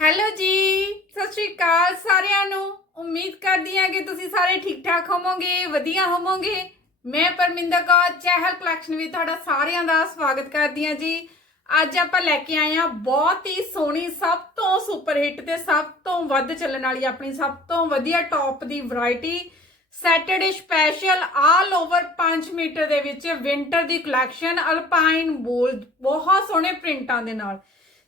Hello ਜੀ, ਸਤਿ ਸ਼੍ਰੀ ਅਕਾਲ ਸਾਰਿਆਂ ਨੂੰ। ਉਮੀਦ ਕਰਦੀ ਹਾਂ ਕਿ ਤੁਸੀਂ ਸਾਰੇ ਠੀਕ ਠਾਕ ਹੋਵੋਗੇ, ਵਧੀਆ ਹੋਵੋਗੇ। ਮੈਂ ਪਰਮਿੰਦਰ ਕੌਰ, ਚਹਿਲ ਕਲੈਕਸ਼ਨ ਵਿੱਚ ਤੁਹਾਡਾ ਸਾਰਿਆਂ ਦਾ ਸਵਾਗਤ ਕਰਦੀ ਹਾਂ ਜੀ। ਅੱਜ ਆਪਾਂ ਲੈ ਕੇ ਆਏ ਹਾਂ ਬਹੁਤ ਹੀ ਸੋਹਣੀ, ਸਭ ਤੋਂ ਸੁਪਰ ਹਿੱਟ ਤੇ ਸਭ ਤੋਂ ਵੱਧ ਚੱਲਣ ਵਾਲੀ ਆਪਣੀ ਸਭ ਤੋਂ ਵਧੀਆ ਟੌਪ ਦੀ variety Saturday special all over 5 metre ਦੇ ਵਿੱਚ ਵਿੰਟਰ ਦੀ ਕਲੈਕਸ਼ਨ ਅਲਪਾਈਨ ਬੋਲ ਬਹੁਤ ਸੋਹਣੇ ਪ੍ਰਿੰਟਾਂ ਦੇ ਨਾਲ।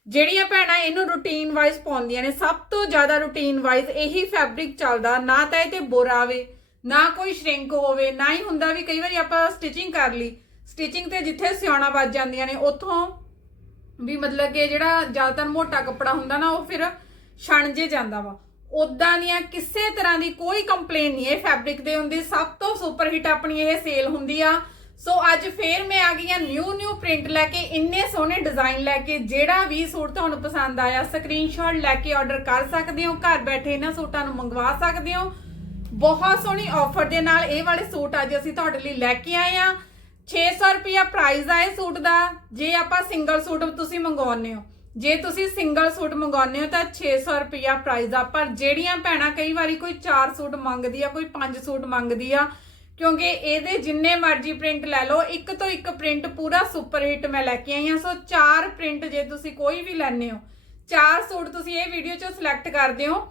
ਜਿਹੜੀਆਂ ਭੈਣਾਂ ਇਹਨੂੰ ਰੂਟੀਨ ਵਾਈਜ਼ ਪਾਉਂਦੀਆਂ ਨੇ, ਸਭ ਤੋਂ ਜ਼ਿਆਦਾ ਰੂਟੀਨ ਵਾਈਜ਼ ਇਹੀ ਫੈਬਰਿਕ ਚੱਲਦਾ, ਨਾ ਤਾਂ ਇਹ ਤੇ ਬੁਰਾ ਆਵੇ, ਨਾ ਕੋਈ ਸ਼ਰਿੰਕ ਹੋਵੇ, ਨਾ ਹੀ ਹੁੰਦਾ ਵੀ ਕਈ ਵਾਰੀ ਆਪਾਂ ਸਟਿਚਿੰਗ ਕਰ ਲਈ ਸਟਿਚਿੰਗ ਤੇ ਜਿੱਥੇ ਸਿਉਣਾ ਵੱਜ ਜਾਂਦੀਆਂ ਨੇ, ਉੱਥੋਂ ਵੀ ਮਤਲਬ ਕਿ ਜਿਹੜਾ ਜ਼ਿਆਦਾਤਰ ਮੋਟਾ ਕੱਪੜਾ ਹੁੰਦਾ ਨਾ, ਉਹ ਫਿਰ ਛਣ ਜੇ ਜਾਂਦਾ ਵਾ। ਉਦਾਂ ਦੀਆਂ ਕਿਸੇ ਤਰ੍ਹਾਂ ਦੀ ਕੋਈ ਕੰਪਲੇਨ ਨਹੀਂ, ਇਹ ਫੈਬਰਿਕ ਦੇ ਹੁੰਦੀ, ਸਭ ਤੋਂ ਸੁਪਰ ਹਿੱਟ ਆਪਣੀ ਇਹ ਸੇਲ ਹੁੰਦੀ ਆ। ਸੋ ਅੱਜ ਫੇਰ ਮੈਂ ਆ ਗਈ ਆ ਨਿਊ ਨਿਊ ਪ੍ਰਿੰਟ ਲੈ ਕੇ, ਇੰਨੇ ਸੋਹਣੇ ਡਿਜ਼ਾਈਨ ਲੈ ਕੇ, ਜਿਹੜਾ ਵੀ ਸੂਟ ਤੁਹਾਨੂੰ ਪਸੰਦ ਆਇਆ ਸਕਰੀਨਸ਼ਾਟ ਲੈ ਕੇ ਆਰਡਰ ਕਰ ਸਕਦੇ ਹੋ, ਘਰ ਬੈਠੇ ਇਹਨਾਂ ਸੂਟਾਂ ਨੂੰ ਮੰਗਵਾ ਸਕਦੇ ਹੋ। ਬਹੁਤ ਸੋਹਣੀ ਆਫਰ ਦੇ ਨਾਲ ਇਹ ਵਾਲੇ ਸੂਟ ਅੱਜ ਅਸੀਂ ਤੁਹਾਡੇ ਲਈ ਲੈ ਕੇ ਆਏ ਆ 600 ਰੁਪਿਆ ਪ੍ਰਾਈਸ ਆ ਇਹ ਸੂਟ ਦਾ। ਜੇ ਆਪਾਂ ਸਿੰਗਲ ਸੂਟ ਤੁਸੀਂ ਮੰਗਵਾਉਂਦੇ ਹੋ। ਜੇ ਤੁਸੀਂ ਸਿੰਗਲ ਸੂਟ ਮੰਗਵਾਉਂਦੇ ਹੋ ਤਾਂ 600 ਰੁਪਿਆ ਪ੍ਰਾਈਸ ਆ। ਪਰ ਜਿਹੜੀਆਂ ਭੈਣਾਂ ਕਈ ਵਾਰੀ ਕੋਈ 4 ਸੂਟ ਮੰਗਦੀ ਆ, ਕੋਈ 5 ਸੂਟ ਮੰਗਦੀ ਆ ਕਿਉਂਕਿ ਇਹਦੇ ਜਿੰਨੇ ਮਰਜ਼ੀ ਪ੍ਰਿੰਟ ਲੈ ਲਓ, ਇੱਕ ਤੋਂ ਇੱਕ ਪ੍ਰਿੰਟ ਪੂਰਾ ਸੁਪਰ ਹਿੱਟ ਮੈਂ ਲੈ ਕੇ ਆਈ ਹਾਂ। ਸੋ ਚਾਰ ਪ੍ਰਿੰਟ ਜੇ ਤੁਸੀਂ ਕੋਈ ਵੀ ਲੈਣੇ ਹੋ, ਚਾਰ ਸੂਟ ਤੁਸੀਂ ਇਹ ਵੀਡੀਓ ਚੋਂ ਸਿਲੈਕਟ ਕਰਦੇ ਹੋ,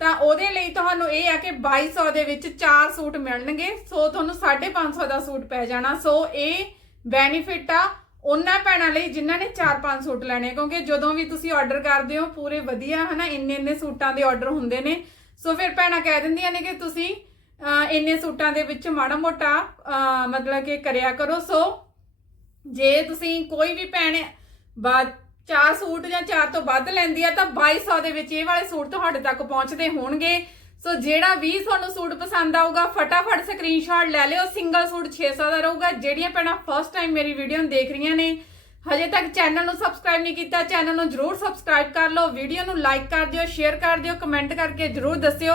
ਤਾਂ ਉਹਦੇ ਲਈ ਤੁਹਾਨੂੰ ਇਹ ਆ ਕਿ 2200 ਦੇ ਵਿੱਚ ਚਾਰ ਸੂਟ ਮਿਲਣਗੇ। ਸੋ ਤੁਹਾਨੂੰ 550 ਦਾ ਸੂਟ ਪੈ ਜਾਣਾ। ਸੋ ਇਹ ਬੈਨੀਫਿਟ ਆ ਉਹਨਾਂ ਭੈਣਾਂ ਲਈ ਜਿਨ੍ਹਾਂ ਨੇ 4-5 ਸੂਟ ਲੈਣੇ ਕਿਉਂਕਿ ਜਦੋਂ ਵੀ ਤੁਸੀਂ ਆਰਡਰ ਕਰਦੇ ਹੋ, ਪੂਰੇ ਵਧੀਆ, ਹਨਾ ਇੰਨੇ ਇੰਨੇ ਸੂਟਾਂ ਦੇ ਆਰਡਰ ਹੁੰਦੇ ਨੇ। ਸੋ ਫਿਰ ਭੈਣਾਂ ਕਹਿ ਦਿੰਦੀਆਂ ਨੇ ਕਿ ਤੁਸੀਂ ਇੰਨੇ ਸੂਟਾਂ ਦੇ ਵਿੱਚ ਮਾੜਾ ਮੋਟਾ ਮਤਲਬ ਕਿ ਕਰਿਆ ਕਰੋ। ਸੋ ਜੇ ਤੁਸੀਂ ਕੋਈ ਵੀ ਭੈਣ ਬਾਅਦ ਚਾਰ ਸੂਟ ਜਾਂ ਚਾਰ ਤੋਂ ਵੱਧ ਲੈਂਦੀ ਆ, ਤਾਂ 2200 ਦੇ ਵਿੱਚ ਇਹ ਵਾਲੇ ਸੂਟ ਤੁਹਾਡੇ ਤੱਕ ਪਹੁੰਚਦੇ ਹੋਣਗੇ। ਸੋ ਜਿਹੜਾ ਵੀ ਤੁਹਾਨੂੰ ਸੂਟ ਪਸੰਦ ਆਊਗਾ, ਫਟਾਫਟ ਸਕਰੀਨਸ਼ਾਟ ਲੈ ਲਿਓ। ਸਿੰਗਲ ਸੂਟ 600 ਦਾ ਰਹੂਗਾ। ਜਿਹੜੀਆਂ ਭੈਣਾਂ ਫਸਟ ਟਾਈਮ ਮੇਰੀ ਵੀਡੀਓ ਨੂੰ ਦੇਖ ਰਹੀਆਂ ਨੇ, ਹਜੇ ਤੱਕ ਚੈਨਲ ਨੂੰ ਸਬਸਕ੍ਰਾਈਬ ਨਹੀਂ ਕੀਤਾ ਚੈਨਲ ਨੂੰ ਜਰੂਰ ਸਬਸਕ੍ਰਾਈਬ ਕਰ ਲਓ। ਵੀਡੀਓ ਨੂੰ ਲਾਈਕ ਕਰ ਦਿਓ ਸ਼ੇਅਰ ਕਰ ਦਿਓ ਕਮੈਂਟ ਕਰਕੇ ਜਰੂਰ ਦੱਸਿਓ।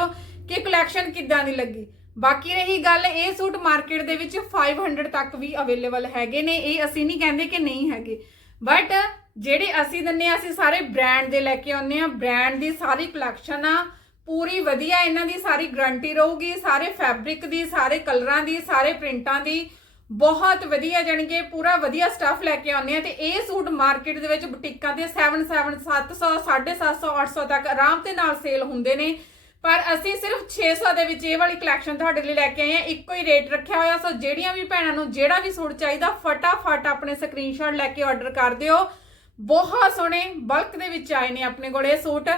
ਕਿ ਕਲੈਕਸ਼ਨ ਕਿੱਦਾਂ ਦੀ ਲੱਗੀ? ਬਾਕੀ ਰਹੀ ਗੱਲ, ਇਹ ਸੂਟ ਮਾਰਕੀਟ ਦੇ ਵਿੱਚ 500 ਤੱਕ ਵੀ ਅਵੇਲੇਬਲ ਹੈਗੇ ਨੇ। ਇਹ ਅਸੀਂ ਨਹੀਂ ਕਹਿੰਦੇ ਕਿ ਨਹੀਂ ਹੈਗੇ। ਬਟ ਜਿਹੜੇ ਅਸੀਂ ਦਿੰਨੇ ਆ, ਅਸੀਂ ਸਾਰੇ ਬ੍ਰਾਂਡ ਦੇ ਲੈ ਕੇ ਆਉਂਦੇ ਆ। ਬ੍ਰਾਂਡ ਦੀ ਸਾਰੀ ਕਲੈਕਸ਼ਨ ਆ, ਪੂਰੀ ਵਧੀਆ ਇਹਨਾਂ ਦੀ ਸਾਰੀ ਗਰੰਟੀ ਰਹੂਗੀ। ਸਾਰੇ ਫੈਬਰਿਕ ਦੀ, ਸਾਰੇ ਕਲਰਾਂ ਦੀ, ਸਾਰੇ ਪ੍ਰਿੰਟਾਂ ਦੀ। ਬਹੁਤ ਵਧੀਆ ਜਾਣੀ ਪੂਰਾ ਵਧੀਆ ਸਟੱਫ ਲੈ ਕੇ ਆਉਂਦੇ ਆ। ਤੇ ਇਹ ਸੂਟ ਮਾਰਕੀਟ ਦੇ ਵਿੱਚ ਬੁਟੀਕਾਂ ਤੇ 77 700 750 800 ਤੱਕ ਆਰਾਮ ਦੇ ਨਾਲ ਸੇਲ ਹੁੰਦੇ ਨੇ। ਪਰ ਅਸੀਂ ਸਿਰਫ 600 ਦੇ ਵਿੱਚ ਇਹ ਵਾਲੀ ਕਲੈਕਸ਼ਨ ਤੁਹਾਡੇ ਲਈ ਲੈ ਕੇ ਆਏ ਆ ਇੱਕੋ ਹੀ ਰੇਟ ਰੱਖਿਆ ਹੋਇਆ, ਸੋ ਜਿਹੜੀਆਂ ਵੀ ਭੈਣਾਂ ਨੂੰ ਜਿਹੜਾ ਵੀ ਸੂਟ ਚਾਹੀਦਾ, ਫਟਾਫਟ ਆਪਣੇ ਸਕਰੀਨਸ਼ਾਟ ਲੈ ਕੇ ਆਰਡਰ ਕਰ ਦਿਓ। ਬਹੁਤ ਸੋਹਣੇ ਬਲਕ ਦੇ ਵਿੱਚ ਆਏ ਨੇ ਆਪਣੇ ਕੋਲ ਇਹ ਸੂਟ।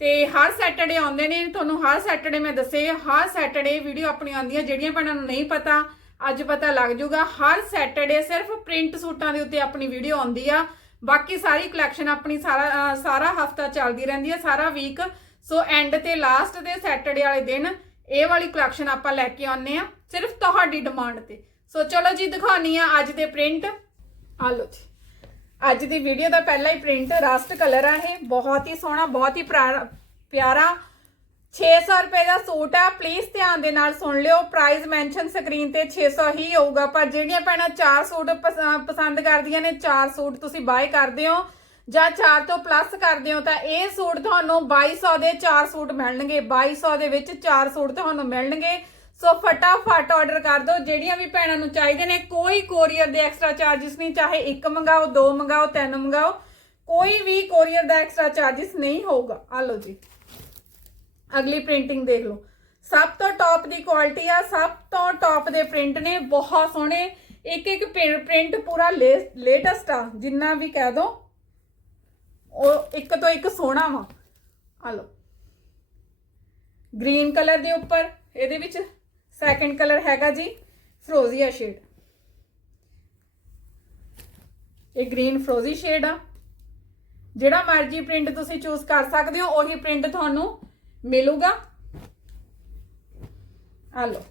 ਤੇ ਹਰ ਸੈਟਰਡੇ ਆਉਂਦੇ ਨੇ, ਤੁਹਾਨੂੰ ਹਰ ਸੈਟਰਡੇ ਮੈਂ ਦੱਸੇ, ਹਰ ਸੈਟਰਡੇ ਵੀਡੀਓ ਆਪਣੀ ਆਉਂਦੀ ਹੈ ਜਿਹੜੀਆਂ ਭੈਣਾਂ ਨੂੰ ਨਹੀਂ ਪਤਾ, ਅੱਜ ਪਤਾ ਲੱਗ ਜਾਊਗਾ। ਹਰ ਸੈਟਰਡੇ ਸਿਰਫ ਪ੍ਰਿੰਟ ਸੂਟਾਂ ਦੇ ਉੱਤੇ ਆਪਣੀ ਵੀਡੀਓ ਆਉਂਦੀ ਆ। ਬਾਕੀ ਸਾਰੀ ਕਲੈਕਸ਼ਨ ਆਪਣੀ ਸਾਰਾ ਸਾਰਾ ਹਫਤਾ ਚੱਲਦੀ ਰਹਿੰਦੀ ਹੈ ਸਾਰਾ ਵੀਕ ਸੋ ਐਂਡ ਤੇ ਲਾਸਟ ਦੇ ਸੈਟਰਡੇ ਵਾਲੇ ਦਿਨ, ਇਹ ਵਾਲੀ ਕਲੈਕਸ਼ਨ ਆਪਾਂ ਲੈ ਕੇ ਆਉਂਦੇ ਆ ਸਿਰਫ ਤੁਹਾਡੀ ਡਿਮਾਂਡ ਤੇ। ਸੋ ਚਲੋ ਜੀ ਦਿਖਾਉਣੀ ਆ ਅੱਜ ਦੇ ਪ੍ਰਿੰਟ ਆ ਲਓ ਜੀ। ਅੱਜ ਦੀ ਵੀਡੀਓ ਦਾ ਪਹਿਲਾ ਹੀ ਪ੍ਰਿੰਟ ਰਸਟ ਕਲਰ ਆ ਇਹ। ਬਹੁਤ ਹੀ ਸੋਹਣਾ, ਬਹੁਤ ਹੀ ਪਿਆਰਾ- ਪਿਆਰਾ 600 ਰੁਪਏ ਦਾ ਸੂਟ ਆ। ਪਲੀਜ਼ ਧਿਆਨ ਦੇ ਨਾਲ ਸੁਣ ਲਿਓ। ਪ੍ਰਾਈਸ ਮੈਂਸ਼ਨ ਸਕਰੀਨ ਤੇ 600 ਹੀ ਹੋਊਗਾ। ਪਰ ਜਿਹੜੀਆਂ ਭੈਣਾਂ ਚਾਰ ਸੂਟ ਪਸ- ਪਸੰਦ ਕਰਦੀਆਂ ਨੇ, ਚਾਰ ਸੂਟ ਤੁਸੀਂ ਬਾਏ ਕਰਦੇ ਹੋ। ਜਾਂ 4 ਤੋਂ ਪਲੱਸ ਕਰਦੇ ਹੋ ਤਾਂ ਇਹ ਸੂਟ ਤੁਹਾਨੂੰ 2200 ਦੇ 4 ਸੂਟ ਮਿਲਣਗੇ। 2200 ਦੇ ਵਿੱਚ 4 ਸੂਟ ਤੁਹਾਨੂੰ ਮਿਲਣਗੇ। ਸੋ ਫਟਾਫਟ ਆਰਡਰ ਕਰ ਦਿਓ। ਜਿਹੜੀਆਂ ਵੀ ਭੈਣਾਂ ਨੂੰ ਚਾਹੀਦੇ ਨੇ, ਕੋਈ ਕੋਰੀਅਰ ਦੇ ਐਕਸਟਰਾ ਚਾਰजेस ਨਹੀਂ, ਚਾਹੇ ਇੱਕ ਮੰਗਾਓ, ਦੋ ਮੰਗਾਓ, ਤਿੰਨ ਮੰਗਾਓ, ਕੋਈ ਵੀ ਕੋਰੀਅਰ ਦਾ ਐਕਸਟਰਾ ਚਾਰजेस ਨਹੀਂ ਹੋਊਗਾ। ਆ ਲਓ ਜੀ। ਅਗਲੀ ਪ੍ਰਿੰਟਿੰਗ ਦੇਖ ਲਓ। ਸਭ ਤੋਂ ਟੌਪ ਦੀ ਕੁਆਲਿਟੀ ਆ, ਸਭ ਤੋਂ ਟੌਪ ਦੇ ਪ੍ਰਿੰਟ ਨੇ, ਬਹੁਤ ਸੋਹਣੇ। ਇੱਕ ਇੱਕ ਪ੍ਰਿੰਟ ਪੂਰਾ ਲੇਟੈਸਟ ਆ, ਜਿੰਨਾ ਵੀ ਕਹਿ ਦੋ। ਉਹ ਇੱਕ ਤੋਂ ਇੱਕ ਸੋਹਣਾ ਵਾ। ਆ ਲਓ। ਗ੍ਰੀਨ ਕਲਰ ਦੇ ਉੱਪਰ, ਇਹਦੇ ਵਿੱਚ ਸੈਕੰਡ ਕਲਰ ਹੈਗਾ ਜੀ ਫਰੋਜ਼ੀਆ ਸ਼ੇਡ ਇਹ ਗ੍ਰੀਨ ਫਰੋਜ਼ੀ ਸ਼ੇਡ ਆ। ਜਿਹੜਾ ਮਰਜ਼ੀ ਪ੍ਰਿੰਟ ਤੁਸੀਂ ਚੂਜ਼ ਕਰ ਸਕਦੇ ਹੋ, ਉਹੀ ਪ੍ਰਿੰਟ ਤੁਹਾਨੂੰ ਮਿਲੂਗਾ। ਆ ਲਓ।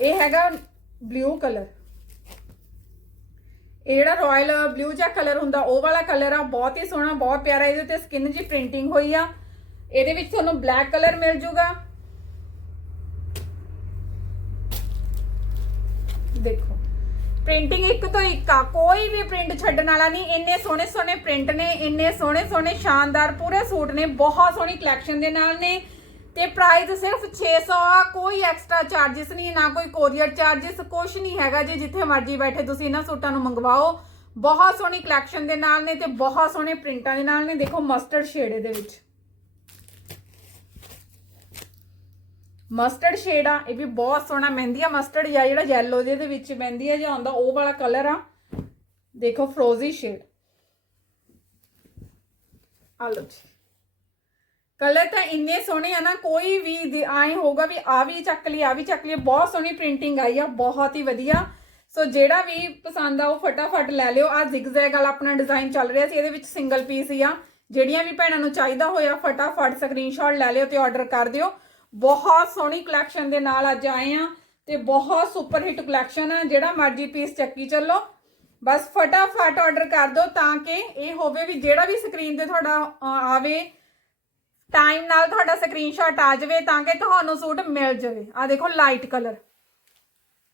ਇਹ ਹੈਗਾ ਬਲੂ ਕਲਰ ਇਹ ਜਿਹੜਾ ਰਾਇਲ ਬਲੂ ਜਿਹਾ ਕਲਰ ਹੁੰਦਾ, ਉਹ ਵਾਲਾ ਕਲਰ ਆ, ਬਹੁਤ ਹੀ ਸੋਹਣਾ, ਬਹੁਤ ਪਿਆਰਾ, ਇਹਦੇ ਤੇ ਸਕਿਨ ਜੀ ਪ੍ਰਿੰਟਿੰਗ ਹੋਈ ਆ। ਇਹਦੇ ਵਿੱਚ ਤੁਹਾਨੂੰ ਬਲੈਕ ਕਲਰ ਮਿਲ ਜੂਗਾ। ਦੇਖੋ ਪ੍ਰਿੰਟਿੰਗ ਇੱਕ ਤੋਂ ਇੱਕ ਆ, ਕੋਈ ਵੀ ਪ੍ਰਿੰਟ ਛੱਡਣ ਵਾਲਾ ਨਹੀਂ, ਇੰਨੇ ਸੋਹਣੇ ਸੋਹਣੇ ਪ੍ਰਿੰਟ ਨੇ, ਇੰਨੇ ਸੋਹਣੇ ਸੋਹਣੇ ਸ਼ਾਨਦਾਰ, ਪੂਰੇ ਸੂਟ ਨੇ, ਬਹੁਤ ਸੋਹਣੀ ਕਲੈਕਸ਼ਨ ਦੇ ਨਾਲ ਨੇ। ਤੇ ਪ੍ਰਾਈਸ ਸਿਰਫ 600 ਆ, ਕੋਈ ਐਕਸਟਰਾ ਚਾਰजेस ਨਹੀਂ, ਨਾ ਕੋਈ ਕੋਰੀਅਰ ਚਾਰजेस ਕੁਛ ਨਹੀਂ ਹੈਗਾ ਜੇ, ਜਿੱਥੇ ਮਰਜ਼ੀ ਬੈਠੇ ਤੁਸੀਂ ਇਹਨਾਂ ਸੂਟਾਂ ਨੂੰ ਮੰਗਵਾਓ। ਬਹੁਤ ਸੋਹਣੀ ਕਲੈਕਸ਼ਨ ਦੇ ਨਾਲ ਨੇ ਤੇ ਬਹੁਤ ਸੋਹਣੇ ਪ੍ਰਿੰਟਾਂ ਦੇ ਨਾਲ ਨੇ, ਦੇਖੋ ਮਸਟਰਡ ਸ਼ੇਡ ਦੇ ਵਿੱਚ। ਮਸਟਰਡ ਸ਼ੇਡ ਆ, ਇਹ ਵੀ ਬਹੁਤ ਸੋਹਣਾ, ਮਹਿੰਦੀ ਆ ਮਸਟਰਡ ਜਾਂ ਜਿਹੜਾ yellow ਦੇ ਵਿੱਚ ਮਹਿੰਦੀ ਆ ਜਾਂ ਆਉਂਦਾ ਉਹ ਵਾਲਾ ਕਲਰ ਆ। ਦੇਖੋ ਫਰੋਜ਼ੀ ਸ਼ੇਡ ਆ ਲੋ ਜੀ। ਕਲਰ ਤਾਂ ਇੰਨੇ ਸੋਹਣੇ ਆ ਨਾ, ਕੋਈ ਵੀ ਆਏ ਹੋਊਗਾ ਵੀ ਆ ਵੀ ਚੱਕ ਲਈ ਆ ਵੀ ਚੱਕ ਲਈ ਬਹੁਤ ਸੋਹਣੀ ਪ੍ਰਿੰਟਿੰਗ ਆਈ ਆ, ਬਹੁਤ ਹੀ ਵਧੀਆ। ਸੋ ਜਿਹੜਾ ਵੀ ਪਸੰਦ ਆ ਉਹ ਫਟਾਫਟ ਲੈ ਲਿਓ। ਆ ਜ਼ਿਗਜ਼ੈਗ ਵਾਲਾ ਆਪਣਾ ਡਿਜ਼ਾਈਨ ਚੱਲ ਰਿਹਾ ਸੀ, ਇਹਦੇ ਵਿੱਚ ਸਿੰਗਲ ਪੀਸ ਹੀ ਆ। ਜਿਹੜੀਆਂ ਵੀ ਭੈਣਾਂ ਨੂੰ ਚਾਹੀਦਾ ਹੋਇਆ, ਫਟਾਫਟ ਸਕਰੀਨਸ਼ਾਟ ਲੈ ਲਿਓ ਤੇ ਆਰਡਰ ਕਰ ਦਿਓ। ਬਹੁਤ ਸੋਹਣੀ ਕਲੈਕਸ਼ਨ ਦੇ ਨਾਲ ਅੱਜ ਆਏ ਆ ਤੇ ਬਹੁਤ ਸੁਪਰ ਹਿੱਟ ਕਲੈਕਸ਼ਨ ਆ। ਜਿਹੜਾ ਮਰਜ਼ੀ ਪੀਸ ਚੱਕੀ ਚੱਲੋ। ਬਸ ਫਟਾਫਟ ਆਰਡਰ ਕਰ ਦਿਓ ਤਾਂ ਕਿ ਇਹ ਹੋਵੇ ਵੀ ਜਿਹੜਾ ਵੀ ਸਕਰੀਨ ਤੇ ਤੁਹਾਡਾ ਆਵੇ ਟਾਈਮ ਨਾਲ ਤੁਹਾਡਾ ਸਕਰੀਨਸ਼ਾਟ ਆ ਜਾਵੇ ਤਾਂ ਕਿ ਤੁਹਾਨੂੰ ਸੂਟ ਮਿਲ ਜਾਵੇ। ਆ ਦੇਖੋ ਲਾਈਟ ਕਲਰ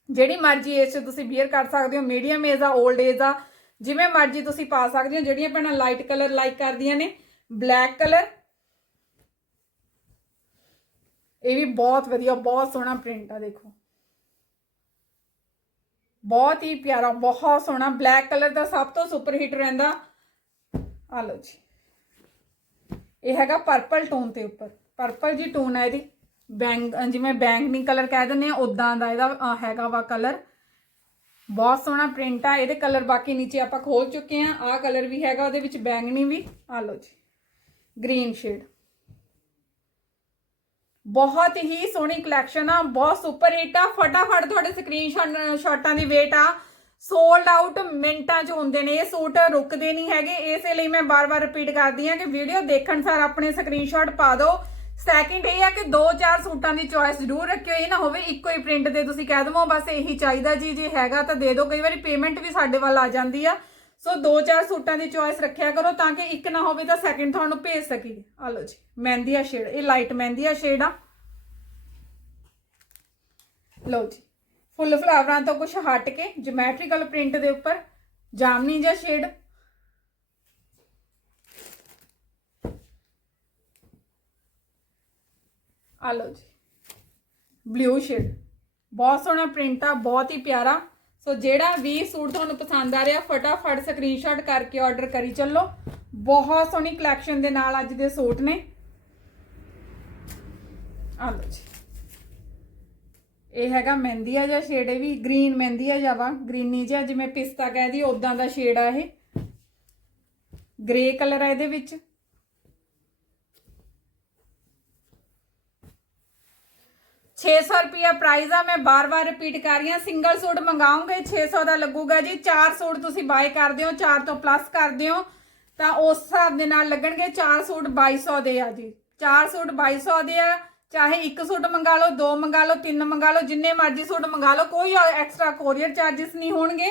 ਜਿਹੜੀ ਮਰਜ਼ੀ ਏਜ 'ਚ ਤੁਸੀਂ ਵੀਅਰ ਕਰ ਸਕਦੇ ਹੋ ਮੀਡੀਅਮ ਏਜ ਆ 올ਡ ਏਜ ਆ, ਜਿਵੇਂ ਮਰਜ਼ੀ ਤੁਸੀਂ ਪਾ ਸਕਦੇ ਹੋ, ਜਿਹੜੀਆਂ ਭੈਣਾਂ ਲਾਈਟ ਕਲਰ ਲਾਈਕ ਕਰਦੀਆਂ ਨੇ ਬਲੈਕ ਕਲਰ ਇਹ ਵੀ ਬਹੁਤ ਵਧੀਆ, ਬਹੁਤ ਸੋਹਣਾ ਪ੍ਰਿੰਟ ਆ ਦੇਖੋ। ਬਹੁਤ ਹੀ ਪਿਆਰਾ, ਬਹੁਤ ਸੋਹਣਾ ਬਲੈਕ ਕਲਰ ਦਾ ਸਭ ਤੋਂ ਸੁਪਰ ਹਿੱਟ ਰਹਿੰਦਾ। ਆ ਲਓ ਜੀ। ਇਹ ਹੈਗਾ ਪਰਪਲ ਟੋਨ ਤੇ ਉੱਪਰ। ਪਰਪਲ ਜੀ ਟੋਨ ਹੈ ਇਹਦੀ। ਬੈਂਗ ਜਿਵੇਂ ਬੈਂਗਨੀ ਕਲਰ ਕਹਿ ਦਿੰਦੇ ਆ ਉਦਾਂ ਦਾ ਇਹਦਾ ਹੈਗਾ ਵਾ ਕਲਰ ਬਹੁਤ ਸੋਹਣਾ ਪ੍ਰਿੰਟ ਆ, ਇਹਦੇ ਕਲਰ ਬਾਕੀ ਨੀਚੇ ਆਪਾਂ ਖੋਲ ਚੁੱਕੇ ਆ। ਆਹ ਕਲਰ ਵੀ ਹੈਗਾ, ਉਹਦੇ ਵਿੱਚ ਬੈਂਗਣੀ ਵੀ। ਆ ਲਓ ਜੀ ਗ੍ਰੀਨ ਸ਼ੇਡ ਬਹੁਤ ਹੀ ਸੋਹਣੀ ਕਲੈਕਸ਼ਨ ਆ, ਬਹੁਤ ਸੁਪਰ ਹਿੱਟ ਆ। ਫਟਾਫਟ ਤੁਹਾਡੇ ਸਕਰੀਨ ਸ਼ਾਟਾਂ ਦੀ ਵੇਟ ਆ। ਸੋਲਡ ਆਊਟ ਮਿੰਟਾਂ 'ਚ ਹੁੰਦੇ ਨੇ। ਇਹ ਸੂਟ ਰੁਕਦੇ ਨਹੀਂ ਹੈਗੇ। ਇਸੇ ਲਈ ਮੈਂ ਬਾਰ-ਬਾਰ ਰਿਪੀਟ ਕਰਦੀ ਹਾਂ ਕਿ ਵੀਡੀਓ ਦੇਖਣ ਸਾਰ ਆਪਣੇ ਸਕਰੀਨਸ਼ਾਟ ਪਾ ਦਿਓ। ਸੈਕਿੰਡ ਇਹ ਆ ਕਿ ਦੋ ਚਾਰ ਸੂਟਾਂ ਦੀ ਚੋਇਸ ਜ਼ਰੂਰ ਰੱਖਿਓ। ਇਹ ਨਾ ਹੋਵੇ ਇੱਕੋ ਹੀ ਪ੍ਰਿੰਟ ਦੇ ਤੁਸੀਂ ਕਹਿ ਦਵੋ, ਬਸ ਇਹੀ ਚਾਹੀਦਾ ਜੀ। ਜੇ ਹੈਗਾ ਤਾਂ ਦੇ ਦਿਓ। ਕਈ ਵਾਰੀ ਪੇਮੈਂਟ ਵੀ ਸਾਡੇ ਵੱਲ ਆ ਜਾਂਦੀ ਆ। ਸੋ ਦੋ ਚਾਰ ਸੂਟਾਂ ਦੀ ਚੋਇਸ ਰੱਖਿਆ ਕਰੋ ਤਾਂ ਕਿ ਇੱਕ ਨਾ ਹੋਵੇ ਤਾਂ ਸੈਕਿੰਡ ਤੁਹਾਨੂੰ ਭੇਜ ਸਕੀਏ। ਆ ਲਓ ਜੀ, ਮਹਿੰਦੀਆ ਸ਼ੇਡ ਇਹ ਲਾਈਟ ਮਹਿੰਦੀਆ ਸ਼ੇਡ ਆ। ਲਓ ਜੀ। ਫੁੱਲ ਫਲਾਵਰਾਂ ਤੋਂ ਕੁਝ ਹਟ ਕੇ ਜਿਓਮੈਟ੍ਰੀਕਲ ਪ੍ਰਿੰਟ ਦੇ ਉੱਪਰ ਜਾਮਨੀ ਜਿਹਾ ਸ਼ੇਡ ਆ ਲਓ ਜੀ ਬਲੂ ਸ਼ੇਡ ਬਹੁਤ ਸੋਹਣਾ ਪ੍ਰਿੰਟ ਆ, ਬਹੁਤ ਹੀ ਪਿਆਰਾ। ਸੋ ਜਿਹੜਾ ਵੀ ਸੂਟ ਤੁਹਾਨੂੰ ਪਸੰਦ ਆ ਰਿਹਾ, ਫਟਾਫਟ ਸਕਰੀਨਸ਼ਾਟ ਕਰਕੇ ਆਰਡਰ ਕਰੀ ਚੱਲੋ। ਬਹੁਤ ਸੋਹਣੀ ਕਲੈਕਸ਼ਨ ਦੇ ਨਾਲ ਅੱਜ ਦੇ ਸੂਟ ਨੇ। ਆ ਲਓ ਜੀ। ਇਹ ਹੈਗਾ ਮਹਿੰਦੀਆ ਜਿਹਾ ਸ਼ੇਡ, ਇਹ ਵੀ ਗ੍ਰੀਨ ਮਹਿੰਦੀਆ ਜਾਵਾ। ਗ੍ਰੀਨੀ ਜਿਹਾ ਜਿਵੇਂ ਪਿਸਤਾ ਕਹਿਦੀ ਉਦਾਂ ਦਾ ਸ਼ੇਡ ਆ ਇਹ। ਗ੍ਰੇ ਕਲਰ ਆ ਇਹਦੇ ਵਿੱਚ। ਛੇ ਸੌ ਰੁਪਿਆ ਪ੍ਰਾਈਸ ਆ, ਮੈਂ ਬਾਰ-ਬਾਰ ਰਿਪੀਟ ਕਰ ਰਹੀ ਹਾਂ। ਸਿੰਗਲ ਸੂਟ ਮੰਗਾਉਂਗੇ 600 ਦਾ ਲੱਗੂਗਾ ਜੀ। ਚਾਰ ਸੂਟ ਤੁਸੀਂ ਬਾਏ ਕਰਦੇ ਹੋ ਚਾਰ ਤੋਂ ਪਲੱਸ ਕਰਦੇ ਹੋ ਤਾਂ ਉਸ ਹਿਸਾਬ ਦੇ ਨਾਲ ਲੱਗਣਗੇ ਚਾਰ ਸੂਟ 2200 ਦੇ ਆ ਜੀ। ਚਾਰ ਸੂਟ 2200 ਦੇ ਆ ਚਾਹੇ ਇੱਕ ਸੂਟ ਮੰਗਾ ਲਓ, ਦੋ ਮੰਗਾ ਲਓ, ਤਿੰਨ ਮੰਗਾ ਲਓ, ਜਿੰਨੇ ਮਰਜ਼ੀ ਸੂਟ ਮੰਗਾ ਲਓ, ਕੋਈ ਐਕਸਟਰਾ ਕੋਰੀਅਰ ਚਾਰजेस ਨਹੀਂ ਹੋਣਗੇ।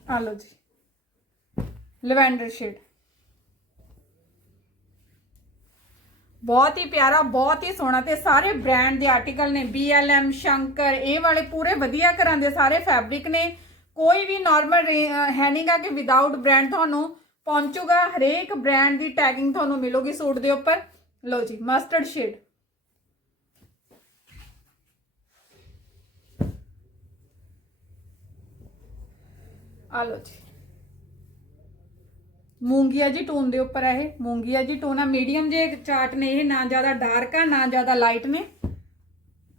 ਆ ਲਓ ਜੀ। ਲਵੈਂਡਰ ਸ਼ੇਡ ਬਹੁਤ ਹੀ ਪਿਆਰਾ, ਬਹੁਤ ਹੀ ਸੋਹਣਾ ਤੇ ਸਾਰੇ ਬ੍ਰਾਂਡ ਦੇ ਆਰਟੀਕਲ ਨੇ। BLM ਸ਼ੰਕਰ, ਇਹ ਵਾਲੇ ਪੂਰੇ ਵਧੀਆ ਘਰਾਂ ਦੇ ਸਾਰੇ ਫੈਬਰਿਕ ਨੇ। ਕੋਈ ਵੀ ਨਾਰਮਲ ਹੈ ਨਹੀਂਗਾ ਕਿ ਵਿਦਆਊਟ ਬ੍ਰਾਂਡ ਤੁਹਾਨੂੰ ਪਹੁੰਚੂਗਾ। ਹਰੇਕ ਬ੍ਰਾਂਡ ਦੀ ਟੈਗਿੰਗ ਤੁਹਾਨੂੰ ਮਿਲੂਗੀ ਸੂਟ ਦੇ ਉੱਪਰ। ਲਓ ਜੀ ਮਸਟਰਡ ਸ਼ੇਡ ਆ ਲਓ ਜੀ। ਮੂੰਗੀਆ ਜੀ ਟੋਨ ਦੇ ਉੱਪਰ ਹੈ ਇਹ। ਮੂੰਗੀਆ ਜੀ ਟੋਨ ਆ। ਮੀਡੀਅਮ ਜੇ ਚਾਰਟ ਨੇ ਇਹ, ਨਾ ਜ਼ਿਆਦਾ ਡਾਰਕ ਆ, ਨਾ ਜ਼ਿਆਦਾ ਲਾਈਟ ਨੇ।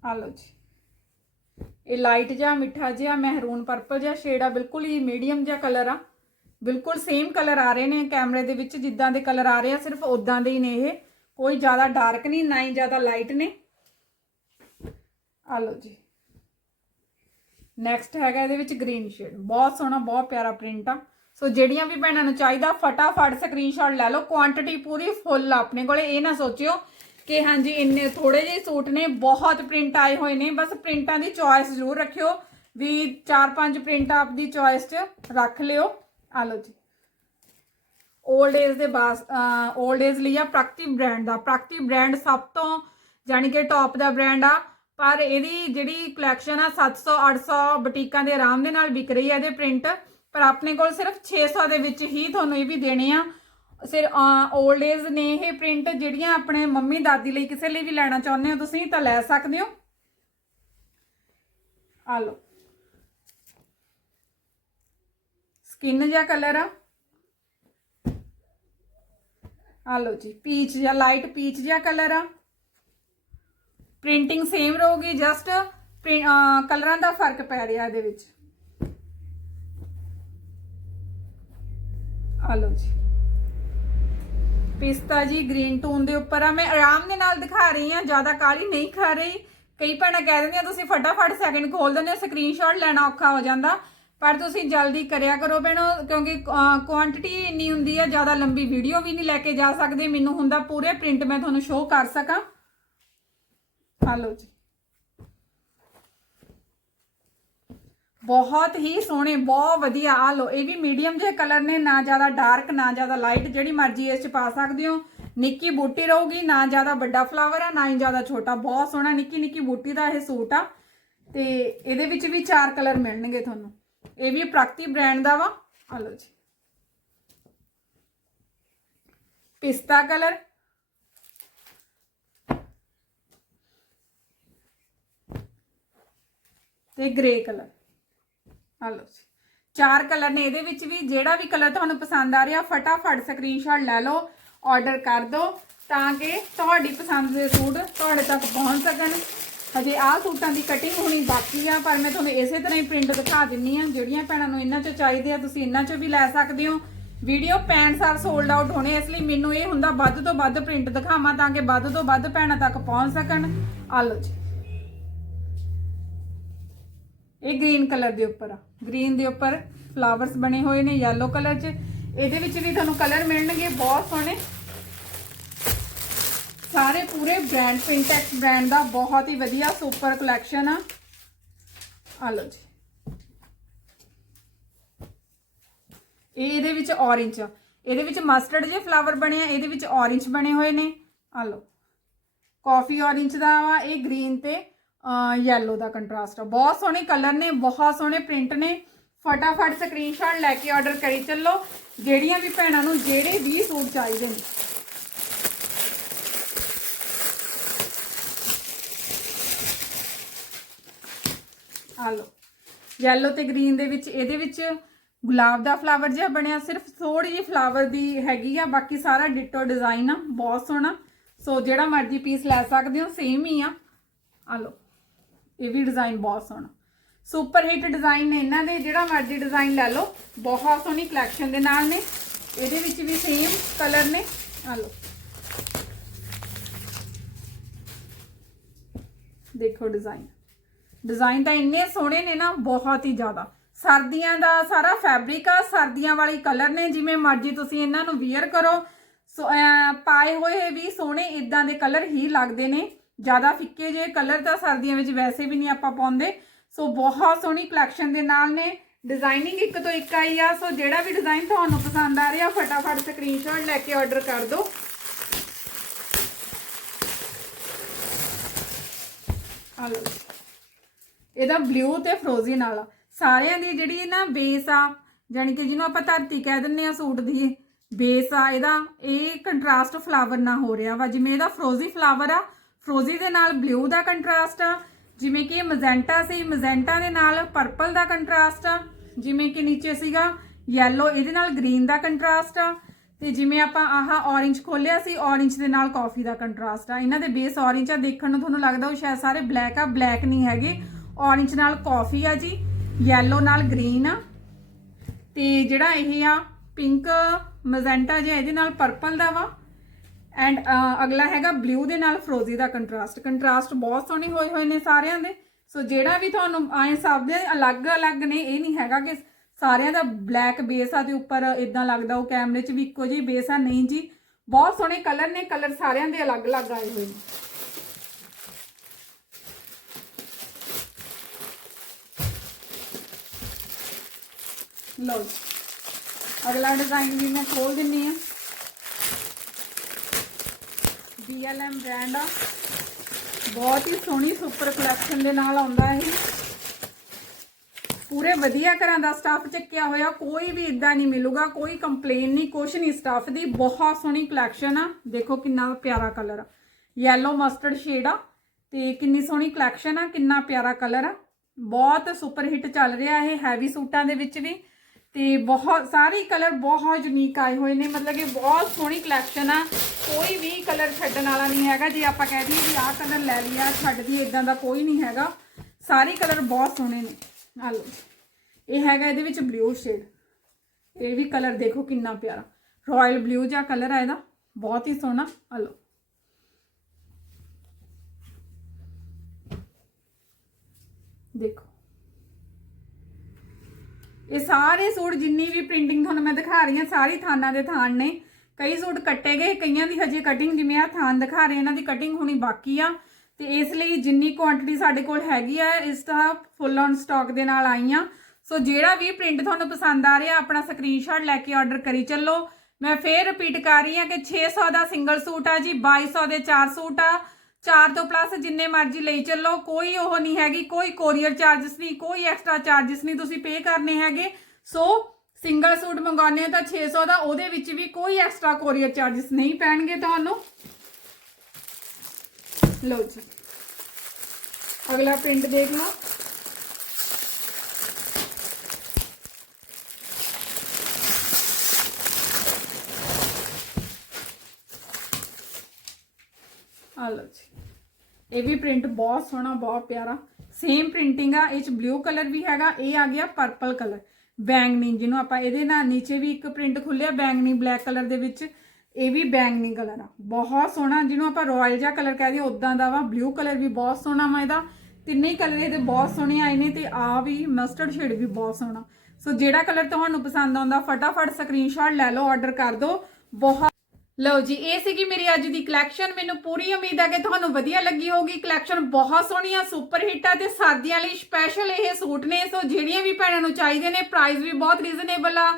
ਆ ਲਓ ਜੀ। ਇਹ ਲਾਈਟ ਜਿਹਾ, ਮਿੱਠਾ ਜਿਹਾ ਮਹਿਰੂਨ ਪਰਪਲ ਜਿਹਾ ਸ਼ੇਡ ਆ। ਬਿਲਕੁਲ ਹੀ ਮੀਡੀਅਮ ਜਿਹਾ ਕਲਰ ਆ। ਬਿਲਕੁਲ ਸੇਮ ਕਲਰ ਆ ਰਹੇ ਨੇ ਕੈਮਰੇ ਦੇ ਵਿੱਚ, ਜਿੱਦਾਂ ਦੇ ਕਲਰ ਆ ਰਹੇ ਆ, ਸਿਰਫ ਉਦਾਂ ਦੇ ਹੀ ਨੇ ਇਹ। ਕੋਈ ਜ਼ਿਆਦਾ ਡਾਰਕ ਨਹੀਂ, ਨਾ ਹੀ ਜ਼ਿਆਦਾ ਲਾਈਟ ਨੇ। ਆ ਲਓ ਜੀ। ਨੈਕਸਟ ਹੈਗਾ ਇਹਦੇ ਵਿੱਚ ਗ੍ਰੀਨ ਸ਼ੇਡ ਬਹੁਤ ਸੋਹਣਾ, ਬਹੁਤ ਪਿਆਰਾ ਪ੍ਰਿੰਟ ਆ। ਸੋ ਜਿਹੜੀਆਂ ਵੀ ਭੈਣਾਂ ਨੂੰ ਚਾਹੀਦਾ, ਫਟਾਫਟ ਸਕਰੀਨਸ਼ਾਟ ਲੈ ਲਓ। ਕੁਆਂਟੀਟੀ ਪੂਰੀ ਫੁੱਲ ਆਪਣੇ ਕੋਲੇ। ਇਹ ਨਾ ਸੋਚਿਓ ਕਿ ਹਾਂਜੀ, ਇੰਨੇ ਥੋੜੇ ਜਿਹੇ ਸੂਟ ਨੇ, ਬਹੁਤ ਪ੍ਰਿੰਟ ਆਏ ਹੋਏ ਨੇ। ਬਸ ਪ੍ਰਿੰਟਾਂ ਦੀ ਚੋਇਸ ਜ਼ਰੂਰ ਰੱਖਿਓ। ਵੀ ਚਾਰ ਪੰਜ ਪ੍ਰਿੰਟ ਆਪਦੀ ਚੋਇਸ 'ਚ ਰੱਖ ਲਿਓ। ਆ ਲਓ ਜੀ। ਓਲਡ ਏਜ ਦੇ ਬਾਸ ਓਲਡ ਏਜ ਲਈ ਆ ਪ੍ਰਾਕਤੀ ਬ੍ਰਾਂਡ ਦਾ। ਪ੍ਰਾਕਤੀ ਬ੍ਰਾਂਡ ਸਭ ਤੋਂ ਜਾਨੀ ਕਿ ਟੌਪ ਦਾ ਬ੍ਰਾਂਡ ਆ। ਪਰ ਇਹਦੀ ਜਿਹੜੀ ਕਲੈਕਸ਼ਨ ਆ 700 800 ਬੁਟੀਕਾਂ ਦੇ ਆਰਾਮ ਦੇ ਨਾਲ ਵਿਕ ਰਹੀ ਆ ਇਹਦੇ ਪ੍ਰਿੰਟ ਪਰ ਆਪਣੇ ਕੋਲ ਸਿਰਫ 600 ਦੇ ਵਿੱਚ ਹੀ ਤੁਹਾਨੂੰ ਇਹ ਵੀ ਦੇਣੇ ਆ। ਸਿਰ ਓਲਡ ਏਜ ਨੇ ਇਹ ਪ੍ਰਿੰਟ ਜਿਹੜੀਆਂ ਆਪਣੇ ਮੰਮੀ, ਦਾਦੀ ਲਈ ਕਿਸੇ ਲਈ ਵੀ ਲੈਣਾ ਚਾਹੁੰਦੇ ਹੋ ਤੁਸੀਂ ਤਾਂ ਲੈ ਸਕਦੇ ਹੋ। ਆ ਲਓ। ਸਕਿਨ ਜਾਂ ਕਲਰ ਆ। ਆ ਲਓ ਜੀ ਪੀਚ ਜਾਂ ਲਾਈਟ ਪੀਚ ਜਿਹਾ ਕਲਰ ਆ। ਪ੍ਰਿੰਟਿੰਗ ਸੇਮ ਰਹੂਗੀ ਜਸਟ ਕਲਰਾਂ ਦਾ ਫ਼ਰਕ ਪੈ ਰਿਹਾ ਇਹਦੇ ਵਿੱਚ। ਆ ਲਓ ਜੀ। ਪਿਸਤਾ ਜੀ ਗ੍ਰੀਨ ਟੋਨ ਦੇ ਉੱਪਰ ਆ। ਮੈਂ ਆਰਾਮ ਦੇ ਨਾਲ ਦਿਖਾ ਰਹੀ ਆ ਜ਼ਿਆਦਾ ਕਾਲੀ ਨਹੀਂ ਖਾ ਰਹੀ। ਕਈ ਭੈਣਾਂ ਕਹਿ ਦਿੰਦੀਆਂ, ਤੁਸੀਂ ਫਟਾਫਟ ਸੈਕਿੰਡ ਖੋਲ ਦਿੰਦੇ ਹੋ ਸਕਰੀਨਸ਼ਾਟ ਲੈਣਾ ਔਖਾ ਹੋ ਜਾਂਦਾ। ਪਰ ਤੁਸੀਂ ਜਲਦੀ ਕਰਿਆ ਕਰੋ ਭੈਣੋ, ਕਿਉਂਕਿ ਕੁਆਂਟੀਟੀ ਇੰਨੀ ਹੁੰਦੀ ਹੈ ਜ਼ਿਆਦਾ ਲੰਬੀ ਵੀਡੀਓ ਵੀ ਨਹੀਂ ਲੈ ਕੇ ਜਾ ਸਕਦੇ। ਮੈਨੂੰ ਹੁੰਦਾ ਪੂਰੇ ਪ੍ਰਿੰਟ ਮੈਂ ਤੁਹਾਨੂੰ ਸ਼ੋਅ ਕਰ ਸਕਾਂ। ਆ ਜੀ। ਬਹੁਤ ਹੀ ਸੋਹਣੇ, ਬਹੁਤ ਵਧੀਆ। ਆ ਲੋ ਇਹ ਵੀ ਮੀਡੀਅਮ ਜਿਹੇ ਕਲਰ ਨੇ, ਨਾ ਜ਼ਿਆਦਾ ਡਾਰਕ ਨਾ ਜ਼ਿਆਦਾ ਲਾਈਟ ਜਿਹੜੀ ਮਰਜ਼ੀ ਇਸ ਚ ਪਾ ਸਕਦੇ ਹੋ। ਨਿੱਕੀ ਬੂਟੀ ਰਹੂਗੀ, ਨਾ ਜ਼ਿਆਦਾ ਵੱਡਾ ਫਲਾਵਰ ਆ, ਨਾ ਹੀ ਜ਼ਿਆਦਾ ਛੋਟਾ। ਬਹੁਤ ਸੋਹਣਾ ਨਿੱਕੀ ਨਿੱਕੀ ਬੂਟੀ ਦਾ ਇਹ ਸੂਟ ਆ। ਤੇ ਇਹਦੇ ਵਿੱਚ ਵੀ ਚਾਰ ਕਲਰ ਮਿਲਣਗੇ ਤੁਹਾਨੂੰ। ਇਹ ਵੀ ਪ੍ਰਗਤੀ ਬ੍ਰਾਂਡ ਦਾ ਵਾ। ਆ ਲੋ ਜੀ। ਪਿਸਤਾ ਕਲਰ ਤੇ ਗ੍ਰੇ ਕਲਰ ਆ ਲਓ ਜੀ। ਚਾਰ ਕਲਰ ਨੇ ਇਹਦੇ ਵਿੱਚ ਵੀ। ਜਿਹੜਾ ਵੀ ਕਲਰ ਤੁਹਾਨੂੰ ਪਸੰਦ ਆ ਰਿਹਾ, ਫਟਾਫਟ ਸਕਰੀਨਸ਼ਾਟ ਲੈ ਲਓ ਆਰਡਰ ਕਰ ਦਿਓ ਤਾਂ ਕਿ ਤੁਹਾਡੀ ਪਸੰਦ ਦੇ ਸੂਟ ਤੁਹਾਡੇ ਤੱਕ ਪਹੁੰਚ ਸਕਣ। ਹਜੇ ਆਹ ਸੂਟਾਂ ਦੀ ਕਟਿੰਗ ਹੋਣੀ ਬਾਕੀ ਆ, ਪਰ ਮੈਂ ਤੁਹਾਨੂੰ ਇਸੇ ਤਰ੍ਹਾਂ ਹੀ ਪ੍ਰਿੰਟ ਦਿਖਾ ਦਿੰਨੀ ਆ, ਜਿਹੜੀਆਂ ਭੈਣਾਂ ਨੂੰ ਇਹਨਾਂ ਚੋਂ ਚਾਹੀਦੇ ਆ, ਤੁਸੀਂ ਇਹਨਾਂ ਚੋਂ ਵੀ ਲੈ ਸਕਦੇ ਹੋ। ਵੀਡੀਓ ਪੈਣ ਸਾਲ ਸੋਲਡ ਆਊਟ ਹੋਣੇ, ਇਸ ਲਈ ਮੈਨੂੰ ਇਹ ਹੁੰਦਾ ਵੱਧ ਤੋਂ ਵੱਧ ਪ੍ਰਿੰਟ ਦਿਖਾਵਾਂ ਤਾਂ ਕਿ ਵੱਧ ਤੋਂ ਵੱਧ ਭੈਣਾਂ ਤੱਕ ਪਹੁੰਚ ਸਕਣ। ਆ ਲਓ ਜੀ। ਇਹ ਗ੍ਰੀਨ ਕਲਰ ਦੇ ਉੱਪਰ ਆ। ਗ੍ਰੀਨ ਦੇ ਉੱਪਰ ਫਲਾਵਰਸ ਬਣੇ ਹੋਏ ਨੇ yellow ਕਲਰ 'ਚ। ਇਹਦੇ ਵਿੱਚ ਵੀ ਤੁਹਾਨੂੰ ਕਲਰ ਮਿਲਣਗੇ, ਬਹੁਤ ਸੋਹਣੇ। ਸਾਰੇ ਪੂਰੇ ਬ੍ਰਾਂਡ ਪਿੰਟੈਕਸ ਬ੍ਰਾਂਡ ਦਾ ਬਹੁਤ ਹੀ ਵਧੀਆ ਸੁਪਰ ਕਲੈਕਸ਼ਨ ਆ। ਆ ਲਓ ਜੀ। ਇਹ ਇਹਦੇ ਵਿੱਚ orange ਆ। ਇਹਦੇ ਵਿੱਚ ਮਸਟਰਡ ਜੇ ਫਲਾਵਰ ਬਣੇ ਆ, ਇਹਦੇ ਵਿੱਚ orange ਬਣੇ ਹੋਏ ਨੇ। ਆ ਲਓ। ਕਾਫੀ orange ਦਾ ਵਾ, ਇਹ ਗ੍ਰੀਨ ਤੇ ਯੈਲੋ ਦਾ ਕੰਟਰਾਸਟ ਆ। ਬਹੁਤ ਸੋਹਣੇ ਕਲਰ ਨੇ, ਬਹੁਤ ਸੋਹਣੇ ਪ੍ਰਿੰਟ ਨੇ। ਫਟਾਫਟ ਸਕਰੀਨਸ਼ਾਟ ਲੈ ਕੇ ਆਰਡਰ ਕਰੀ ਚੱਲੋ। ਜਿਹੜੀਆਂ ਵੀ ਭੈਣਾਂ ਨੂੰ ਜਿਹੜੇ ਵੀ ਸੂਟ ਚਾਹੀਦੇ ਨੇ। ਆ ਲਓ। ਯੈਲੋ ਤੇ ਗ੍ਰੀਨ ਦੇ ਵਿੱਚ, ਇਹਦੇ ਵਿੱਚ ਗੁਲਾਬ ਦਾ ਫਲਾਵਰ ਜਿਹਾ ਬਣਿਆ। ਸਿਰਫ ਥੋੜੀ ਜਿਹੀ ਫਲਾਵਰ ਦੀ ਹੈਗੀ ਆ, ਬਾਕੀ ਸਾਰਾ ਡਿਟੋ ਡਿਜ਼ਾਈਨ ਆ, ਬਹੁਤ ਸੋਹਣਾ। ਸੋ ਜਿਹੜਾ ਮਰਜ਼ੀ ਪੀਸ ਲੈ ਸਕਦੇ ਹੋ ਸੇਮ ਹੀ ਆ। ਆ ਲਓ, ਇਹ ਵੀ ਡਿਜ਼ਾਈਨ ਬਹੁਤ ਸੋਹਣਾ। ਸੁਪਰ ਹਿੱਟ ਡਿਜ਼ਾਈਨ ਨੇ ਇਹਨਾਂ ਦੇ, ਜਿਹੜਾ ਮਰਜ਼ੀ ਡਿਜ਼ਾਈਨ ਲੈ ਲਓ। ਬਹੁਤ ਸੋਹਣੀ ਕਲੈਕਸ਼ਨ ਦੇ ਨਾਲ ਨੇ। ਇਹਦੇ ਵਿੱਚ ਵੀ ਸੇਮ ਕਲਰ ਨੇ। ਆ ਲਓ। ਦੇਖੋ ਡਿਜ਼ਾਈਨ ਡਿਜ਼ਾਈਨ ਤਾਂ ਇੰਨੇ ਸੋਹਣੇ ਨੇ ਨਾ, ਬਹੁਤ ਹੀ ਜ਼ਿਆਦਾ। ਸਰਦੀਆਂ ਦਾ ਸਾਰਾ ਫੈਬਰਿਕ ਆ, ਸਰਦੀਆਂ ਵਾਲੀ ਕਲਰ ਨੇ, ਜਿਵੇਂ ਮਰਜ਼ੀ ਤੁਸੀਂ ਇਹਨਾਂ ਨੂੰ ਵੇਅਰ ਕਰੋ। ਸੋ ਪਾਏ ਹੋਏ ਵੀ ਸੋਹਣੇ ਇਦਾਂ ਦੇ ਕਲਰ ਹੀ ਲੱਗਦੇ ਨੇ। ਜ਼ਿਆਦਾ ਫਿੱਕੇ ਜੇ ਕਲਰ ਤਾਂ ਸਰਦੀਆਂ ਵਿੱਚ ਵੈਸੇ ਵੀ ਨਹੀਂ ਆਪਾਂ ਪਾਉਂਦੇ। ਸੋ, ਬਹੁਤ ਸੋਹਣੀ ਕਲੈਕਸ਼ਨ ਦੇ ਨਾਲ ਨੇ। ਡਿਜ਼ਾਈਨਿੰਗ ਇੱਕ ਤੋਂ ਇੱਕ ਆਈ ਆ, ਸੋ ਜਿਹੜਾ ਵੀ ਡਿਜ਼ਾਈਨ ਤੁਹਾਨੂੰ ਪਸੰਦ ਆ ਰਿਹਾ, ਫਟਾਫਟ ਸਕਰੀਨਸ਼ਾਟ ਲੈ ਕੇ ਆਰਡਰ ਕਰ ਦਿਓ। ਆ ਲਓ। ਇਹਦਾ ਬਲੂ ਤੇ ਫਰੋਜ਼ੀ ਨਾਲ ਸਾਰਿਆਂ ਦੀ ਜਿਹੜੀ ਨਾ ਬੇਸ ਆ ਜਾਨੀ ਕਿ ਜਿਹਨੂੰ ਆਪਾਂ ਧਰਤੀ ਕਹਿ ਦਿੰਨੇ ਆ, ਸੂਟ ਦੀ ਬੇਸ ਆ, ਇਹਦਾ ਇਹ ਕੰਟਰਾਸਟ ਫਲਾਵਰ ਨਾਲ ਹੋ ਰਿਹਾ ਵਾ। ਜਿਵੇਂ ਇਹਦਾ ਫਰੋਜ਼ੀ ਫਲਾਵਰ ਆ ਫਰੋਜ਼ੀ ਦੇ ਨਾਲ ਬਲੂ ਦਾ ਕੰਟਰਾਸਟ ਆ, ਜਿਵੇਂ ਕਿ ਇਹ ਮਜ਼ੈਂਟਾ ਸੀ ਮਜ਼ੈਂਟਾ ਦੇ ਨਾਲ ਪਰਪਲ ਦਾ ਕੰਟਰਾਸਟ ਆ, ਜਿਵੇਂ ਕਿ ਨੀਚੇ ਸੀਗਾ ਯੈਲੋ ਇਹਦੇ ਨਾਲ ਗ੍ਰੀਨ ਦਾ ਕੰਟਰਾਸਟ ਆ, ਤੇ ਜਿਵੇਂ ਆਪਾਂ ਆਹ orange ਖੋਲਿਆ ਸੀ, orange ਦੇ ਨਾਲ ਕਾਫੀ ਦਾ ਕੰਟਰਾਸਟ ਆ। ਇਹਨਾਂ ਦੇ ਬੇਸ orange ਆ, ਦੇਖਣ ਨੂੰ ਤੁਹਾਨੂੰ ਲੱਗਦਾ ਉਹ ਸ਼ਾਇਦ ਸਾਰੇ ਬਲੈਕ ਆ ਬਲੈਕ ਨਹੀਂ ਹੈਗੇ। Orange ਨਾਲ ਕਾਫੀ ਆ ਜੀ, yellow ਨਾਲ green ਆ। ਤੇ ਜਿਹੜਾ ਇਹ ਆ ਪਿੰਕ ਮਜ਼ੈਂਟਾ ਜਿਹਾ ਇਹਦੇ ਨਾਲ ਪਰਪਲ ਦਾ ਵਾ। ਐਂਡ ਅਗਲਾ ਹੈਗਾ ਬਲੂ ਦੇ ਨਾਲ ਫਰੋਜ਼ੀ ਦਾ ਕੰਟਰਾਸਟ ਕੰਟਰਾਸਟ ਬਹੁਤ ਸੋਹਣੇ ਹੋਏ ਹੋਏ ਨੇ ਸਾਰਿਆਂ ਦੇ। ਸੋ ਜਿਹੜਾ ਵੀ ਤੁਹਾਨੂੰ ਆਏ ਸਭ ਦੇ ਅਲੱਗ-ਅਲੱਗ ਨੇ, ਇਹ ਨਹੀਂ ਹੈਗਾ ਕਿ ਸਾਰਿਆਂ ਦਾ ਬਲੈਕ ਬੇਸ ਆ ਤੇ ਉੱਪਰ ਇਦਾਂ ਲੱਗਦਾ, ਉਹ ਕੈਮਰੇ 'ਚ ਵੀ ਇੱਕੋ ਜਿਹੀ ਬੇਸ ਆ। ਨਹੀਂ ਜੀ, ਬਹੁਤ ਸੋਹਣੇ ਕਲਰ ਨੇ ਕਲਰ ਸਾਰਿਆਂ ਦੇ ਅਲੱਗ-ਅਲੱਗ ਆਏ ਹੋਏ ਨੇ। ਲਓ ਅਗਲਾ ਡਿਜ਼ਾਈਨ ਵੀ ਮੈਂ ਖੋਲ ਦਿੰਨੀ ਆ। BLM ਬ੍ਰਾਂਡ ਆ। ਬਹੁਤ ਹੀ ਸੋਹਣੀ ਸੁਪਰ ਕਲੈਕਸ਼ਨ ਦੇ ਨਾਲ ਆਉਂਦਾ ਇਹ। ਪੂਰੇ ਵਧੀਆ ਘਰਾਂ ਦਾ ਸਟਾਫ ਚੱਕਿਆ ਹੋਇਆ। ਕੋਈ ਵੀ ਇਦਾਂ ਨਹੀਂ ਮਿਲੂਗਾ, ਕੋਈ ਕੰਪਲੇਨ ਨਹੀਂ, ਕੁਛ ਨਹੀਂ। ਸਟਾਫ ਦੀ ਬਹੁਤ ਸੋਹਣੀ ਕਲੈਕਸ਼ਨ ਆ। ਦੇਖੋ ਕਿੰਨਾ ਪਿਆਰਾ ਕਲਰ ਆ। ਯੈਲੋ ਮਸਟਰਡ ਸ਼ੇਡ ਆ। ਤੇ ਕਿੰਨੀ ਸੋਹਣੀ ਕਲੈਕਸ਼ਨ ਆ, ਕਿੰਨਾ ਪਿਆਰਾ ਕਲਰ ਆ। ਬਹੁਤ ਸੁਪਰ ਹਿੱਟ ਚੱਲ ਰਿਹਾ ਇਹ ਹੈਵੀ ਸੂਟਾਂ ਦੇ ਵਿੱਚ ਵੀ। ਤੇ ਬਹੁਤ, ਸਾਰੇ ਕਲਰ ਬਹੁਤ ਯੂਨੀਕ ਆਏ ਹੋਏ ਨੇ। ਮਤਲਬ ਕਿ ਬਹੁਤ ਸੋਹਣੀ ਕਲੈਕਸ਼ਨ ਆ। ਕੋਈ ਵੀ ਕਲਰ ਛੱਡਣ ਵਾਲਾ ਨਹੀਂ ਹੈਗਾ। ਜੇ ਆਪਾਂ ਕਹਿ ਦਈਏ ਵੀ ਆਹ ਕਲਰ ਲੈ ਲਿਆ ਛੱਡ ਦਈਏ ਇਦਾਂ ਦਾ ਕੋਈ ਨਹੀਂ ਹੈਗਾ। ਸਾਰੇ ਕਲਰ ਬਹੁਤ ਸੋਹਣੇ ਨੇ। ਆ ਲਓ। ਇਹ ਹੈਗਾ ਇਹਦੇ ਵਿੱਚ ਬਲੂ ਸ਼ੇਡ ਇਹ ਵੀ ਕਲਰ ਦੇਖੋ ਕਿੰਨਾ ਪਿਆਰਾ। ਰਾਇਲ ਬਲੂ ਜਿਹਾ ਕਲਰ ਆ ਇਹਦਾ। ਬਹੁਤ ਹੀ ਸੋਹਣਾ। ਆ ਲਓ। ਦੇਖੋ। ਇਹ ਸਾਰੇ ਸੂਟ ਜਿੰਨੀ ਵੀ ਪ੍ਰਿੰਟਿੰਗ ਤੁਹਾਨੂੰ ਮੈਂ ਦਿਖਾ ਰਹੀ ਹਾਂ, ਸਾਰੀ ਥਾਨਾਂ ਦੇ ਥਾਨ ਨੇ। ਕਈ ਸੂਟ ਕੱਟੇ ਗਏ, ਕਈਆਂ ਦੀ ਹਜੇ ਕਟਿੰਗ ਜਿਵੇਂ ਆ ਥਾਨ ਦਿਖਾ ਰਹੇ ਇਹਨਾਂ ਦੀ ਕਟਿੰਗ ਹੋਣੀ ਬਾਕੀ ਆ। ਤੇ ਇਸ ਲਈ ਜਿੰਨੀ ਕੁਆਂਟੀਟੀ ਸਾਡੇ ਕੋਲ ਹੈਗੀ ਆ, ਇਸ ਦਾ ਫੁੱਲ ਔਨ ਸਟਾਕ ਦੇ ਨਾਲ ਆਈਆਂ ਸੋ ਜਿਹੜਾ ਵੀ ਪ੍ਰਿੰਟ ਤੁਹਾਨੂੰ ਪਸੰਦ ਆ ਰਿਹਾ, ਆਪਣਾ ਸਕਰੀਨਸ਼ਾਟ ਲੈ ਕੇ ਆਰਡਰ ਕਰੀ ਚੱਲੋ। ਮੈਂ ਫੇਰ ਰਿਪੀਟ ਕਰ ਰਹੀ ਹਾਂ ਕਿ 600 ਦਾ ਸਿੰਗਲ ਸੂਟ ਆ ਜੀ 2200 ਦੇ 4 ਸੂਟ ਆ। ਚਾਰ ਤੋਂ ਪਲੱਸ ਜਿੰਨੇ ਮਰਜ਼ੀ ਲਈ ਚੱਲੋ, ਕੋਈ ਉਹ ਨਹੀਂ ਹੈਗੀ, ਕੋਈ ਕੋਰੀਅਰ ਚਾਰजेस ਨਹੀਂ, ਕੋਈ ਐਕਸਟਰਾ ਚਾਰजेस ਨਹੀਂ ਤੁਸੀਂ ਪੇ ਕਰਨੇ ਹੈਗੇ। ਸੋ ਸਿੰਗਲ ਸੂਟ ਮੰਗਾਉਂਦੇ ਹੋ ਤਾਂ 600 ਦਾ, ਉਹਦੇ ਵਿੱਚ ਵੀ ਕੋਈ ਐਕਸਟਰਾ ਕੋਰੀਅਰ ਚਾਰजेस ਨਹੀਂ ਪੈਣਗੇ ਤੁਹਾਨੂੰ। ਲਓ ਜੀ। ਅਗਲਾ ਪ੍ਰਿੰਟ ਦੇਖ ਲਓ। ਆ ਲਓ ਜੀ। ਇਹ ਵੀ ਪ੍ਰਿੰਟ ਬਹੁਤ ਸੋਹਣਾ, ਬਹੁਤ ਪਿਆਰਾ। ਸੇਮ ਪ੍ਰਿੰਟਿੰਗ ਆ, ਇਹ ਚ ਬਲੂ ਕਲਰ ਵੀ ਹੈਗਾ, ਇਹ ਆ ਗਿਆ ਪਰਪਲ ਕਲਰ ਬੈਂਗਨੀ ਜਿਹਨੂੰ ਆਪਾਂ ਇਹਦੇ ਨਾਲ ਨੀਚੇ ਵੀ ਇੱਕ ਪ੍ਰਿੰਟ ਖੁੱਲਿਆ ਬੈਂਗਨੀ ਬਲੈਕ ਕਲਰ ਦੇ ਵਿੱਚ, ਇਹ ਵੀ ਬੈਂਗਨੀ ਕਲਰ ਆ। ਬਹੁਤ ਸੋਹਣਾ, ਜਿਹਨੂੰ ਆਪਾਂ ਰਾਇਲ ਜਿਹਾ ਕਲਰ ਕਹਦੇ ਉਦਾਂ ਦਾ ਵਾ। ਬਲੂ ਕਲਰ ਵੀ ਬਹੁਤ ਸੋਹਣਾ ਵਾ ਇਹਦਾ। ਤਿੰਨੇ ਹੀ ਕਲਰ ਇਹਦੇ ਬਹੁਤ ਸੋਹਣੇ ਆਏ ਨੇ ਤੇ ਆ ਵੀ ਮਸਟਰਡ ਸ਼ੇਡ ਵੀ ਬਹੁਤ ਸੋਹਣਾ। ਸੋ ਜਿਹੜਾ ਕਲਰ ਤੁਹਾਨੂੰ ਪਸੰਦ ਆਉਂਦਾ, ਫਟਾਫਟ ਸਕਰੀਨਸ਼ਾਟ ਲੈ ਲਓ ਆਰਡਰ ਕਰ ਦਿਓ। ਬਹੁਤ ਲਓ ਜੀ, ਇਹ ਸੀਗੀ ਮੇਰੀ ਅੱਜ ਦੀ ਕਲੈਕਸ਼ਨ ਮੈਨੂੰ ਪੂਰੀ ਉਮੀਦ ਹੈ ਕਿ ਤੁਹਾਨੂੰ ਵਧੀਆ ਲੱਗੀ ਹੋਊਗੀ। ਕਲੈਕਸ਼ਨ ਬਹੁਤ ਸੋਹਣੀਆਂ ਸੁਪਰ ਹਿੱਟ ਆ ਤੇ ਸਾਦੀਆਂ ਲਈ ਸਪੈਸ਼ਲ ਇਹ ਸੂਟ ਨੇ। ਸੋ ਜਿਹੜੀਆਂ ਵੀ ਭੈਣਾਂ ਨੂੰ ਚਾਹੀਦੇ ਨੇ ਪ੍ਰਾਈਸ ਵੀ ਬਹੁਤ ਰੀਜ਼ਨੇਬਲ ਆ।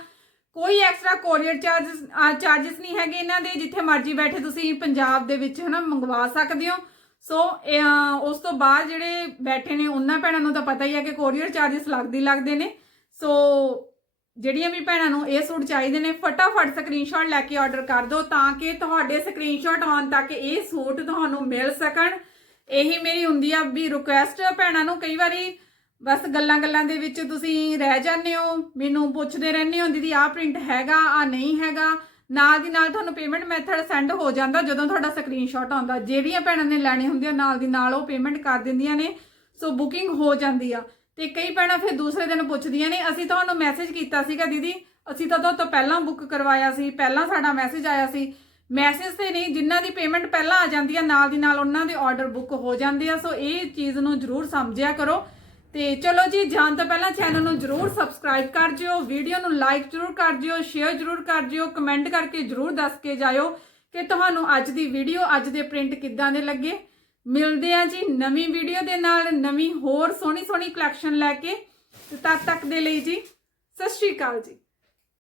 ਕੋਈ ਐਕਸਟਰਾ ਕੋਰੀਅਰ ਚਾਰजेस ਚਾਰजेस ਨਹੀਂ ਹੈਗੇ ਇਹਨਾਂ ਦੇ। ਜਿੱਥੇ ਮਰਜ਼ੀ ਬੈਠੇ ਤੁਸੀਂ ਪੰਜਾਬ ਦੇ ਵਿੱਚ ਹਨਾ ਮੰਗਵਾ ਸਕਦੇ ਹੋ। ਸੋ ਉਸ ਤੋਂ ਬਾਅਦ ਜਿਹੜੇ ਬੈਠੇ ਨੇ, ਉਹਨਾਂ ਭੈਣਾਂ ਨੂੰ ਤਾਂ ਪਤਾ ਹੀ ਹੈ ਕਿ ਕੋਰੀਅਰ ਚਾਰजेस ਲੱਗਦੇ ਲੱਗਦੇ ਨੇ। ਸੋ ਜਿਹੜੀਆਂ ਵੀ ਭੈਣਾਂ ਨੂੰ ਇਹ ਸੂਟ ਚਾਹੀਦੇ ਨੇ, ਫਟਾਫਟ ਸਕਰੀਨਸ਼ਾਟ ਲੈ ਕੇ ਆਰਡਰ ਕਰ ਦਿਓ ਤਾਂ ਕਿ ਤੁਹਾਡੇ ਸਕਰੀਨਸ਼ਾਟ ਆਉਣ ਤੱਕ ਇਹ ਸੂਟ ਤੁਹਾਨੂੰ ਮਿਲ ਸਕਣ। ਇਹੀ ਮੇਰੀ ਹੁੰਦੀ ਆ ਵੀ ਰਿਕੁਐਸਟ ਭੈਣਾਂ ਨੂੰ ਕਈ ਵਾਰੀ ਬਸ ਗੱਲਾਂ ਗੱਲਾਂ ਦੇ ਵਿੱਚ ਤੁਸੀਂ ਰਹਿ ਜਾਂਦੇ ਹੋ, ਮੈਨੂੰ ਪੁੱਛਦੇ ਰਹਿੰਦੇ ਹੋ, ਦੀਦੀ, ਆਹ ਪ੍ਰਿੰਟ ਹੈਗਾ ਆ ਨਹੀਂ ਹੈਗਾ। ਨਾਲ ਦੀ ਨਾਲ ਤੁਹਾਨੂੰ ਪੇਮੈਂਟ ਮੈਥਡ ਸੈਂਡ ਹੋ ਜਾਂਦਾ ਜਦੋਂ ਤੁਹਾਡਾ ਸਕਰੀਨਸ਼ਾਟ ਆਉਂਦਾ। ਜਿਹੜੀਆਂ ਭੈਣਾਂ ਨੇ ਲੈਣੇ ਹੁੰਦੇ ਆ, ਨਾਲ ਦੀ ਨਾਲ ਉਹ ਪੇਮੈਂਟ ਕਰ ਦਿੰਦੀਆਂ ਨੇ। ਸੋ ਬੁਕਿੰਗ ਹੋ ਜਾਂਦੀ ਆ। ਤੇ ਕਈ ਭੈਣਾਂ ਫਿਰ ਦੂਸਰੇ ਦਿਨ ਪੁੱਛਦੀਆਂ ਨੇ, ਅਸੀਂ ਤੁਹਾਨੂੰ ਮੈਸੇਜ ਕੀਤਾ ਸੀਗਾ, ਦੀਦੀ, ਅਸੀਂ ਤਾਂ ਤੁਹਾਡੇ ਤੋਂ ਪਹਿਲਾਂ ਬੁੱਕ ਕਰਵਾਇਆ ਸੀ, ਪਹਿਲਾਂ ਸਾਡਾ ਮੈਸੇਜ ਆਇਆ ਸੀ। ਮੈਸੇਜ ਤੇ ਨਹੀਂ, ਜਿਨ੍ਹਾਂ ਦੀ ਪੇਮੈਂਟ ਪਹਿਲਾਂ ਆ ਜਾਂਦੀ ਆ, ਨਾਲ ਦੀ ਨਾਲ ਉਹਨਾਂ ਦੇ ਆਰਡਰ ਬੁੱਕ ਹੋ ਜਾਂਦੇ ਆ। ਸੋ ਇਹ ਚੀਜ਼ ਨੂੰ ਜਰੂਰ ਸਮਝਿਆ ਕਰੋ। ਤੇ ਚਲੋ ਜੀ, ਜਾਣ ਤੋਂ ਪਹਿਲਾਂ ਚੈਨਲ ਨੂੰ ਜਰੂਰ ਸਬਸਕ੍ਰਾਈਬ ਕਰ ਜਿਓ ਵੀਡੀਓ ਨੂੰ ਲਾਈਕ ਜਰੂਰ ਕਰ ਜਿਓ ਸ਼ੇਅਰ ਜਰੂਰ ਕਰ ਜਿਓ ਕਮੈਂਟ ਕਰਕੇ ਜਰੂਰ ਦੱਸ ਕੇ ਜਾਇਓ ਕਿ ਤੁਹਾਨੂੰ ਅੱਜ ਦੀ ਵੀਡੀਓ ਅੱਜ ਦੇ ਪ੍ਰਿੰਟ ਕਿੱਦਾਂ ਦੇ ਲੱਗੇ। ਮਿਲਦੇ ਆ ਜੀ ਨਵੀਂ ਵੀਡੀਓ ਦੇ ਨਾਲ, ਨਵੀਂ ਹੋਰ ਸੋਹਣੀ ਸੋਹਣੀ ਕਲੈਕਸ਼ਨ ਲੈ ਕੇ। ਤਦ ਤੱਕ ਦੇ ਲਈ ਜੀ, ਸਤਿ ਸ਼੍ਰੀ ਅਕਾਲ ਜੀ।